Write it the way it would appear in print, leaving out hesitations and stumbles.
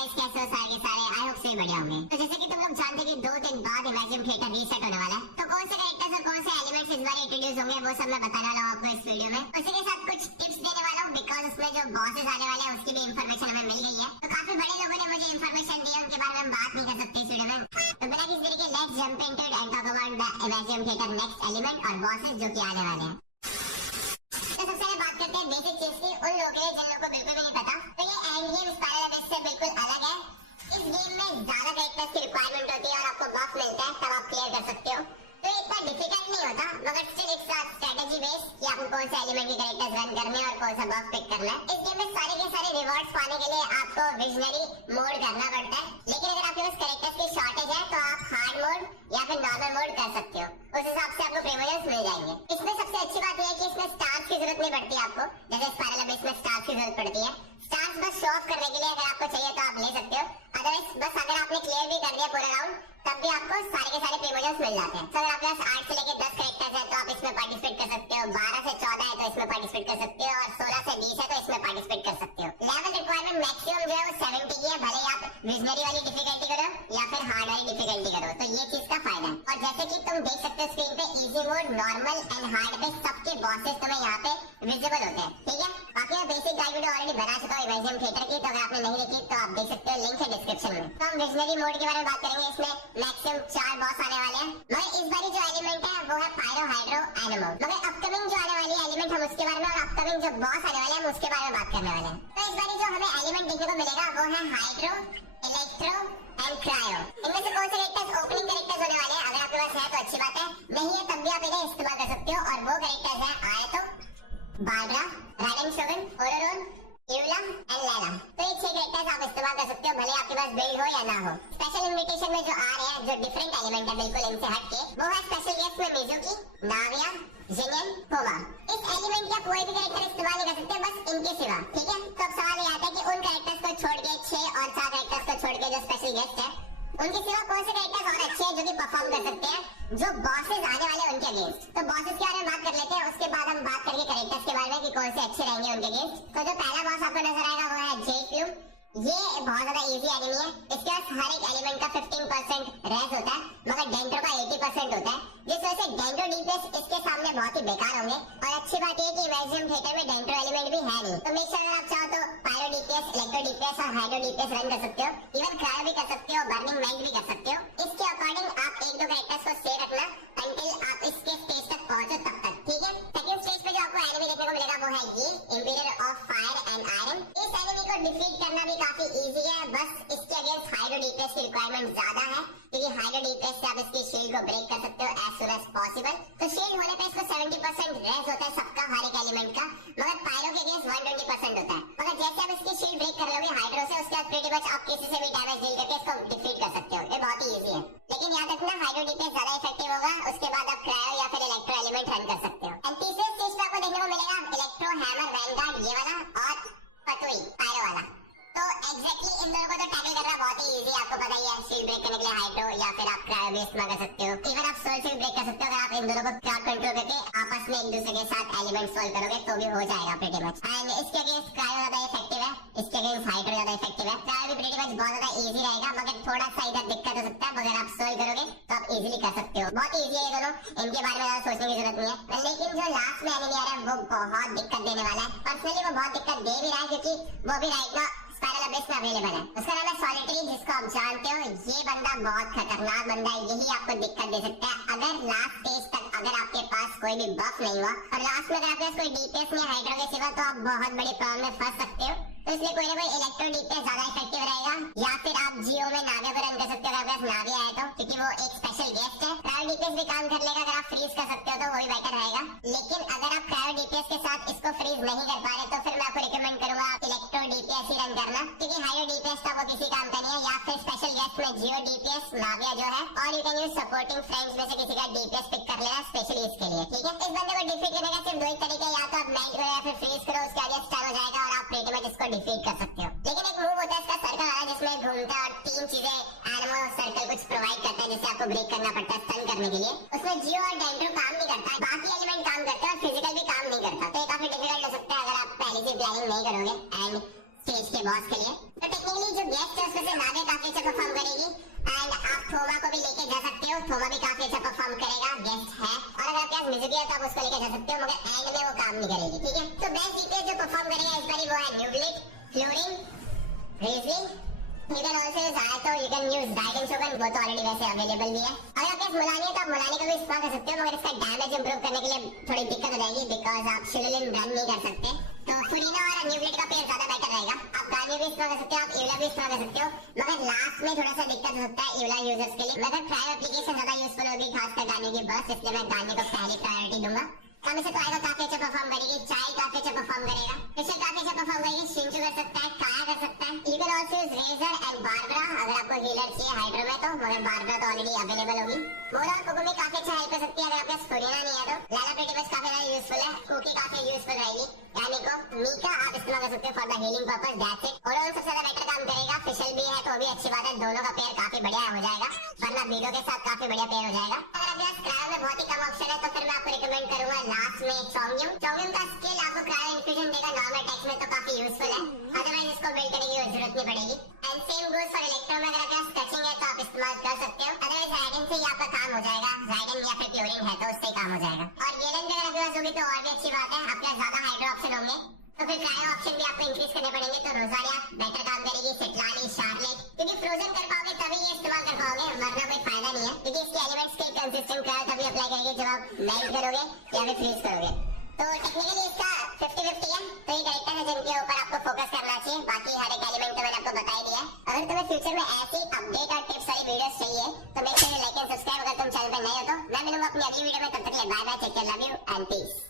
Guys, कैसे हो सारे के सारे? आई होप से बढ़िया होंगे। तो जैसे कि तुम लोग जानते कि 2 दिन बाद इमेजिन थिएटर रीसेट होने वाला है, तो कौन से कैरेक्टर्स और कौन से एलिमेंट्स इस बार इंट्रोड्यूस होंगे वो सब मैं बताने वाला हूँ आपको इस वीडियो में। उसी के साथ कुछ टिप्स देने वाला हूँ, बिकॉज उसमें जो बॉसेस आने वाले हैं उसकी भी इन्फॉर्मेशन हमें मिल गई है। तो काफी बड़े लोगों ने मुझे इन्फॉर्मेशन दी है, उनके बारे में हम बात नहीं कर सकते इस वीडियो में। तो बिना किसी तरीके let's jump into it and talk about the imagine theatre next element और बॉसेस जो कि आने वाले हैं। तो सबसे पहले बात करते हैं बेसिक चीज की, उन लोगों के लिए जिन लोगों को बिल्कुल भी नहीं पता। तो ये एंड गेम स्पाइरल अबिस से बिल्कुल अलग है। इस गेम में ज्यादा कैरेक्टर्स की रिक्वायरमेंट होती है और आपको बफ मिलता है, तब आप क्लियर कर सकते हो। तो इतना डिफिकल्ट नहीं होता, मगर स्टिल एक स्ट्रेटेजी बेस कि आपको कौन से एलिमेंट के कैरेक्टर्स रन करने हैं और कौन सा बफ पिक करना है। इस गेम में सारे के सारे रिवॉर्ड्स पाने के लिए आपको विजनरी मोड करना पड़ता है, लेकिन अगर आपके पास कैरेक्टर्स की शॉर्टेज है तो आप हार्ड मोड या फिर नॉर्मल मोड कर सकते हो। उस हिसाब से आपको प्रीमियम्स मिल जाएंगे। इसमें सबसे अच्छी बात यह है कि इसमें स्टार्स की जरूरत नहीं पड़ती आपको, जैसे स्पाइरल अबिस में स्टार्स की जरूरत पड़ती है। स्टार्स बस शो ऑफ करने के लिए अगर आपको चाहिए तो आप ले सकते हो, अदरवाइज बस अगर आपने क्लियर भी कर दिया पूरा राउंड तब भी आपको सारे के सारे प्रीमियम्स मिल जाते हैं। तो अगर आपके पास 8 से लेकर 10 कैरेक्टर्स है तो आप इसमें पार्टिसिपेट कर सकते हो, 12 से 14 है तो इसमें पार्टिसिपेट कर सकते हो, और 16 से 20 है तो इसमें पार्टिसिपेट कर सकते हो। लेवल रिक्वायरमेंट मैक्सिमम जो है वो 70 की है, भले आप विजनरी वाली डिफिकल्टी करो या फिर हार्ड वाली डिफिकल्टी करो, तो ये चीज का फायदा है। और जैसे कि तुम देख सकते हो स्क्रीन पे easy mode, normal and hard पे सबके बॉसेस तुम्हें यहाँ पे विजिबल होते हैं, ठीक है। बाकी मैं बेसिक गाइड वीडियो ऑलरेडी बना चुका हूँ इमेजिन थिएटर की, तो अगर आपने नहीं देखी तो आप देख सकते हो, लिंक है डिस्क्रिप्शन में। तो हम विजनरी मोड के बारे में बात करेंगे। इसमें मैक्सिमम 4 बॉस आने वाले हैं, मगर इस बारी जो एलिमेंट है वो है पायरो हाइड्रो एनिमो। मगर अपकमिंग जो आने वाली है एलिमेंट हम उसके बारे में, और अपकमिंग जो बॉस आने वाले हैं हम उसके बारे में बात करने वाले हैं। तो इस बारी जो हमें एलिमेंट देखने को मिलेगा वो है हाइड्रो, इलेक्ट्रो एंड क्रायो। इनमें से कौन से कैरेक्टर्स ओपनिंग कैरेक्टर्स होने वाले हैं? अगर आपके पास है तो अच्छी बात है, नहीं है तब भी आप इन्हें इस्तेमाल कर सकते हो। और वो कैरेक्टर्स हैं आयतो, Barbara, Raiden शोगन, ओरोरोन, Yula and Laila. तो ये 6 कैरेक्टर्स आप इस्तेमाल कर सकते हो, भले आपके पास बिल्ड हो या ना हो। स्पेशल इनविटेशन में जो आ रहे हैं, जो डिफरेंट एलिमेंट है बिल्कुल इनसे हटके, वो है स्पेशल गेस्ट में मिजुकी, नाविया, जिनियन, होमा। इस एलिमेंट का कोई भी कैरेक्टर इस्तेमाल नहीं कर सकते, बस इनके सिवा, ठीक है। तो अब सवाल ये आता है कि उन कैरेक्टर्स को छोड़ के, 6 और 4 कैरेक्टर्स को छोड़ के जो स्पेशल गेस्ट है उनके सिवा कौन से कैरेक्टर्स और अच्छे हैं जो कि परफॉर्म कर सकते हैं जो बॉसेस आने वाले उनके अगेंस्ट। तो बॉसेस के बारे में बात कर लेते हैं, उसके बाद हम बात करेंगे कैरेक्टर्स के बारे में कि कौन से अच्छे रहेंगे उनके अगेंस्ट। तो जो पहला बॉस आपको नजर आएगा वो है जेक्लू। ये बहुत ज्यादा इजी एनिमी है। इसके पास हर एक एलिमेंट का 15% रेज होता है, मगर डेंट्रो का 80% होता है, जिस वजह से डेंट्रो डीपीएस इसके सामने बहुत ही बेकार होंगे। और अच्छी बात यह कि इमेजिन थिएटर में डेंट्रो एलिमेंट भी है नहीं, तो मेक श्योर अगर आप चाहो तो पायरो डीपीएस, इलेक्ट्रो डीपीएस और हाइड्रो डीपीएस रन कर सकते हो। इवन क्रायो भी कर सकते हो, बर्निंग मेल्ट भी कर सकते हो। इसके अकॉर्डिंग आप 1-2 कैरेक्टर्स को सेव रखना अंटिल आप इसके स्टेज तक पहुंचो तब तक, ठीक है। सेकंड स्टेज पे जो आपको एनिमी देखने को मिलेगा वो है ये imperial of fire and iron. इस एनिमी को डिफीट करना भी काफी इजी है, बस इसके अगेंस्ट हाइड्रो डीपीएस की रिक्वायरमेंट ज्यादा है, क्योंकि हाइड्रो डीपीएस से आप इसकी शील्ड को ब्रेक कर सकते हो एज सून एज पॉसिबल। तो शील्ड होने पे इसको 70% रेज होता है सबका, हर एक एलिमेंट का, मगर पायरो के अगेंस्ट 120% होता है। मगर जैसे आप इसकी शील्ड ब्रेक कर लोगे हाइड्रो से, उसके बाद प्रीटी मच आप किसी से भी डैमेज डील करके इसको डिफीट कर सकते हो। ये बहुत ही इजी है, लेकिन याद रखना हाइड्रो डीपीएस ज्यादा इफेक्टिव होगा। उसके बाद आप क्रायो या फिर इलेक्ट्रो एलिमेंट रन कर सकते हो। एंड तीसरे स्टेज पे आपको देखने को मिलेगा इलेक्ट्रो हैमर वैनगार्ड, ये वाला, और पटुई पायरो वाला। तो एग्जैक्टली इन दोनों को तो टैकल करना बहुत ही इजी, आपको पता ही है। शील्ड ब्रेक करने के लिए हाइड्रो या फिर आप क्रायो भी इस्तेमाल कर सकते हो। इवन आप सोल से भी ब्रेक कर सकते हो अगर आप इन दोनों को क्राउड कंट्रोल करके आपस में एक दूसरे के साथ एलिमेंट सोल्व करोगे तो भी हो जाएगा प्रीटी मच। एंड इसके अगेंस्ट क्रायो ज्यादा इफेक्टिव है, इसके अगेंस्ट हाइड्रो ज्यादा इफेक्टिव है। क्रायो भी प्रीटी मच बहुत ज्यादा इजी रहेगा, मगर थोड़ा सा इधर दिक्कत हो सकता है, मगर आप सोल्व करोगे तो आप इजीली कर सकते हो। बहुत इजी है ये दोनों, इनके बारे में ज्यादा सोचने की जरूरत नहीं है। लेकिन जो लास्ट में एनिमी आ रहा है वो बहुत दिक्कत देने वाला है। पर्सनली वो बहुत दिक्कत दे भी रहा है, क्योंकि वो भी राइट ना स्पाइरल अबिस में अवेलेबल है। उसका नाम है सॉलिटरी, जिसको आप जानते हो। ये बंदा बहुत खतरनाक बंदा है, यही आपको दिक्कत दे सकता है। अगर लास्ट स्टेज तक अगर आपके पास कोई भी बफ नहीं हुआ और लास्ट में अगर आपके पास कोई डीपीएस नहीं हाइड्रो के सिवा, तो आप बहुत बड़ी प्रॉब्लम में फंस सकते हो। तो इसलिए कोई ना कोई इलेक्ट्रो डीपीएस ज्यादा इफेक्टिव रहेगा, या फिर आप जियो में नाविया को रन कर सकते हो अगर आपके पास नाविया है तो, क्योंकि वो एक स्पेशल गेस्ट है। क्रायो डीपीएस भी काम कर लेगा, अगर आप फ्रीज कर सकते हो तो वो भी बेटर रहेगा। लेकिन अगर आप क्रायो डीपीएस के साथ इसको फ्रीज नहीं कर पा रहे तो फिर मैं आपको रिकमेंड करूंगा आप इलेक्ट्रो डीपीएस ही रन करना, क्योंकि हाइड्रो डीपीएस का वो किसी काम का नहीं है। या फिर स्पेशल गेस्ट में जियो डीपीएस नाविया जो है, और you can use supporting friends में से किसी का डीपीएस पिक कर लेना स्पेशली इसके लिए, ठीक है। इस बंदे को डिफीट करने का सिर्फ 2 ही तरीके, या तो आप मेल्ट करो या फिर फ्रीज करो, उसके आगे स्टन हो जाएगा और आप प्रीटी मच इसको डिफीट कर सकते हो। लेकिन एक मूव होता है इसका सर्कल वाला, जिसमें घूमता है और 3 चीजें एनिमो सर्कल कुछ प्रोवाइड करता है, जिससे आपको ब्रेक करना पड़ता है स्टन करने के लिए। उसमें जियो और डेंड्रो काम नहीं करता है, बाकी एलिमेंट काम करते हैं और फिजिकल भी काम नहीं करता। तो ये काफी डिफिकल्ट हो सकता है अगर आप पहले से प्लानिंग नहीं करोगे एंड स्टेज के बॉस के लिए। तो टेक्निकली जो गेस्ट है जा सकते हो, मगर एंड में वो काम नहीं करेगी, ठीक है। तो बेस्ट डीपीएस जो परफॉर्म करेगा इस बार वो है न्यूब्लिट, fluorine, रेजलिंग। You can also use Ayato, you can use Dragon Shogun, वो तो ऑलरेडी वैसे अवेलेबल भी है। अगर आपके पास मुलानी है तो आप मुलानी का भी इस्तेमाल कर सकते हो, मगर इसका डैमेज इंप्रूव करने के लिए थोड़ी दिक्कत हो जाएगी, बिकॉज आप शिलुलिन रन नहीं कर सकते। तो फुरीना और न्यूब्लिट का पेयर ज्यादा बेटर रहेगा। आप गार्नियर भी इस्तेमाल कर सकते हो, आप ईवला भी इस्तेमाल कर सकते हो, मगर लास्ट में थोड़ा सा दिक्कत हो सकता है ईवला यूजर्स के लिए। मगर क्रायो एप्लीकेशन ज्यादा यूजफुल होगी, खासकर गार्नियर की बस, इसलिए मैं गार्नियर को पहली प्रायोरिटी दूंगा। कम से तो आएगा, काफी अच्छा परफॉर्म करेगी, चाय काफी अच्छा परफॉर्म करेगा, फिशर काफी अच्छा परफॉर्म करेगी, शिंचू कर सकता है, काया कर सकता है। You can also use razor and Barbara अगर आपको हीलर चाहिए हाइड्रो में, तो मगर बारबरा तो ऑलरेडी अवेलेबल होगी। मोरल कोकोमी काफी अच्छा हेल्प कर सकती है अगर आपके पास फुरीना नहीं है तो। लैला प्रेटी बस काफी ज्यादा यूजफुल है, कुकी काफी यूजफुल रहेगी। यानी को मीका आप इस्तेमाल कर सकते हो for the healing purpose, that's it. Overall सबसे ज्यादा बेटर काम करेगा। फिशल भी है तो भी अच्छी बात है, दोनों का पेयर काफी बढ़िया हो जाएगा, वरना बीडो के साथ काफी बढ़िया पेयर हो जाएगा। अगर आपके पास क्रायो में बहुत ही कम ऑप्शन है तो फिर मैं आपको रिकमेंड करूंगा लास्ट में चोंगयुन। चोंगयुन का स्किल आपको क्रायो इन्फ्यूजन देगा नॉर्मल अटैक्स में, तो काफी यूजफुल है, अदरवाइज इसको बिल्ड करने की जरूरत नहीं पड़ेगी। And same goes for electro में अगर आपके पास टचिंग है तो आप इस्तेमाल कर सकते हो, अदरवाइज राइडन से ही आपका काम हो जाएगा, राइडन या फिर क्लोरिन है तो उससे काम हो जाएगा। और येलन भी अगर आपके पास होगी तो और भी अच्छी बात है, आपके पास ज्यादा हाइड्रो ऑप्शन होंगे, तो फिर क्रायो ऑप्शन भी आपको इंक्रीज करने पड़ेंगे। तो रोजारिया बेटर काम करेगी, सिटलानी, शार्लेट, क्योंकि फ्रोजन कर पाओगे तभी ये इस्तेमाल कर पाओगे, वरना कोई फायदा नहीं है, क्योंकि इसके एलिमेंट्स के कंसिस्टेंट क्रायो तभी अप्लाई करेंगे जब आप मेल्ट करोगे या फिर फ्रीज करोगे। तो टेक्निकली इसका 50-50 है, तो ये कैरेक्टर है जिनके ऊपर आपको फोकस करना चाहिए, बाकी हर एक एलिमेंट तो मैंने आपको बता ही दिया है। अगर तुम्हें फ्यूचर में ऐसी अपडेट और टिप्स वाली वीडियोस चाहिए तो make sure like and subscribe. अगर तुम चैनल पर नए हो तो मैं मिलूंगा अपनी अगली वीडियो में, तब तक के लिए bye bye, take care, love you and piece.